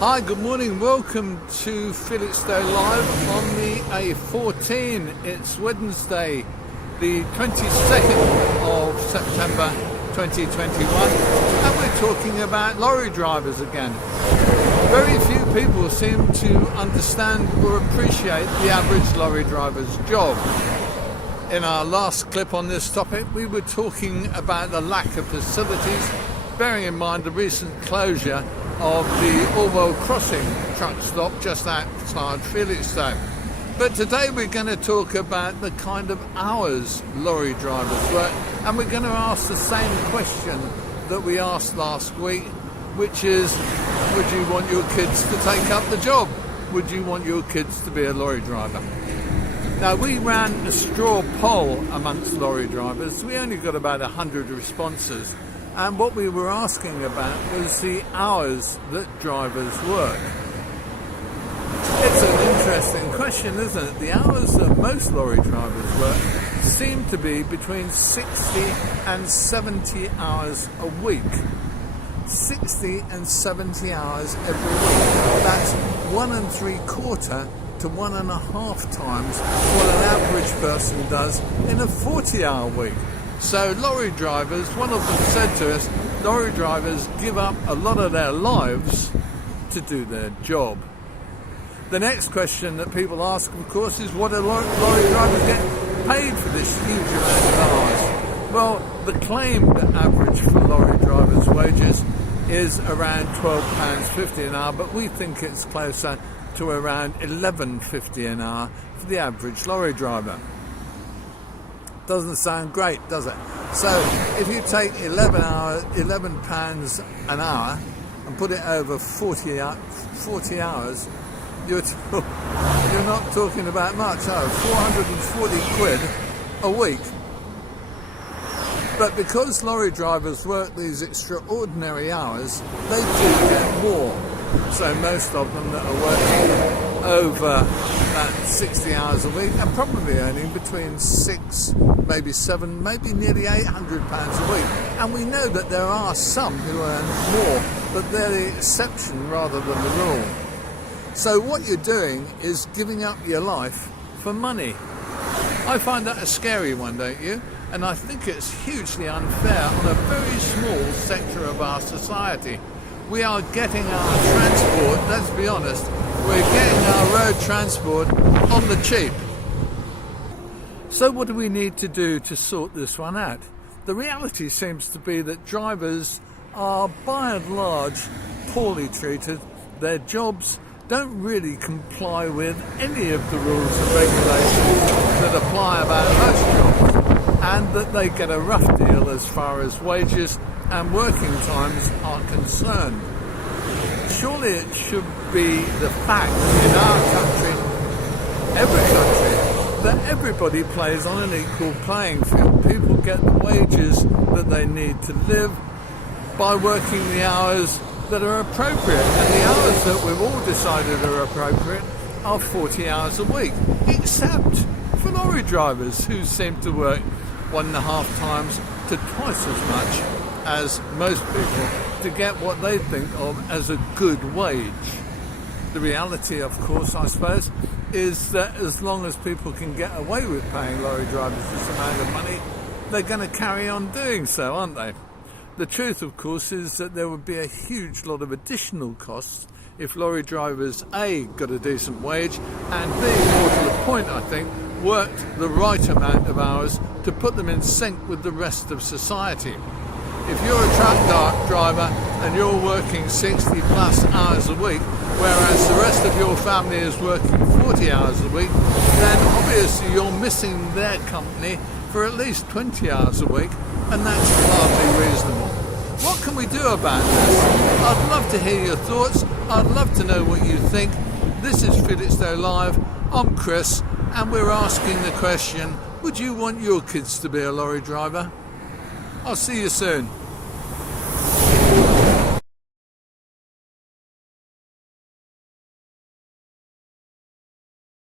Hi, good morning. Welcome to Felixstowe Live on the A14. It's Wednesday, the 22nd of September 2021, and we're talking about lorry drivers again. Very few people seem to understand or appreciate the average lorry driver's job. In our last clip on this topic, we were talking about the lack of facilities, bearing in mind the recent closure of the Orwell Crossing truck stop just outside Felixstowe. But today we're going to talk about the kind of hours lorry drivers work, and we're going to ask the same question that we asked last week, which is, would you want your kids to take up the job? Would you want your kids to be a lorry driver? Now, we ran a straw poll amongst lorry drivers. We only got about 100 responses. And what we were asking about was the hours that drivers work. It's an interesting question, isn't it? The hours that most lorry drivers work seem to be between 60 and 70 hours a week. 60 and 70 hours every week. That's 1 3/4 to 1.5 times what an average person does in a 40-hour week. So lorry drivers, one of them said to us, lorry drivers give up a lot of their lives to do their job. The next question that people ask, of course, is what do lorry drivers get paid for this huge amount of hours? Well, the claimed average for lorry drivers' wages is around £12.50 an hour, but we think it's closer to around £11.50 an hour for the average lorry driver. Doesn't sound great, does it? So if you take £11 an hour and put it over 40 hours, you're not talking about much. 440 quid a week. But because lorry drivers work these extraordinary hours, they do get more. So most of them that are working over that 60 hours a week are probably earning between 6, maybe 7, maybe nearly £800 a week. And we know that there are some who earn more, but they're the exception rather than the rule. So what you're doing is giving up your life for money. I find that a scary one, don't you? And I think it's hugely unfair on a very small sector of our society. We are getting our transport, let's be honest, we're getting our road transport on the cheap. So what do we need to do to sort this one out? The reality seems to be that drivers are by and large poorly treated. Their jobs don't really comply with any of the rules and regulations that apply about most jobs, and that they get a rough deal as far as wages and working times are concerned. Surely it should be the fact in our country, every country, that everybody plays on an equal playing field. People get the wages that they need to live by working the hours that are appropriate. And the hours that we've all decided are appropriate are 40 hours a week, except for lorry drivers who seem to work 1.5 times to twice as much as most people to get what they think of as a good wage. The reality, of course, I suppose, is that as long as people can get away with paying lorry drivers this amount of money, they're going to carry on doing so, aren't they? The truth, of course, is that there would be a huge lot of additional costs if lorry drivers, A, got a decent wage, and B, more to the point, I think, worked the right amount of hours to put them in sync with the rest of society. If you're a truck driver and you're working 60 plus hours a week, whereas the rest of your family is working 40 hours a week, then obviously you're missing their company for at least 20 hours a week, and that's hardly reasonable. What can we do about this? I'd love to hear your thoughts. I'd love to know what you think. This is Felixstowe Live. I'm Chris, and we're asking the question, would you want your kids to be a lorry driver? I'll see you soon.